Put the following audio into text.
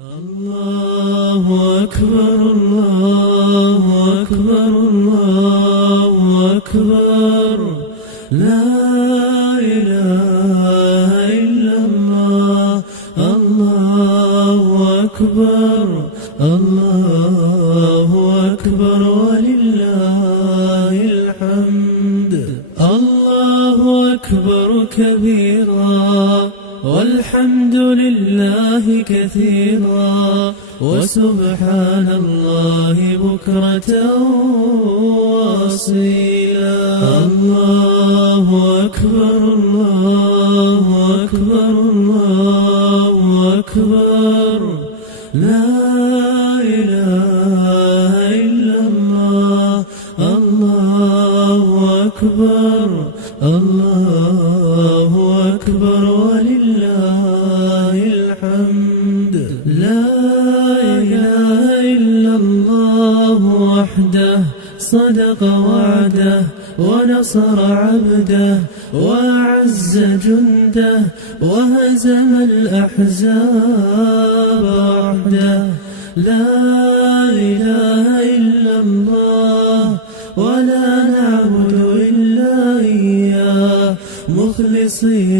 الله أكبر الله أكبر الله أكبر لا إله إلا الله الله أكبر الله أكبر ولله الحمد الله أكبر كبيرا والحمد لله كثيرا وسبحان الله بكرة وأصيلا الله أكبر الله أكبر الله أكبر لا إله إلا الله الله أكبر الله أكبر ولله الحمد لا إله إلا الله وحده صدق وعده ونصر عبده وأعز جنده وهزم الأحزاب وحده لا إله إلا الله ولا نعبد إلا إياه مخلصين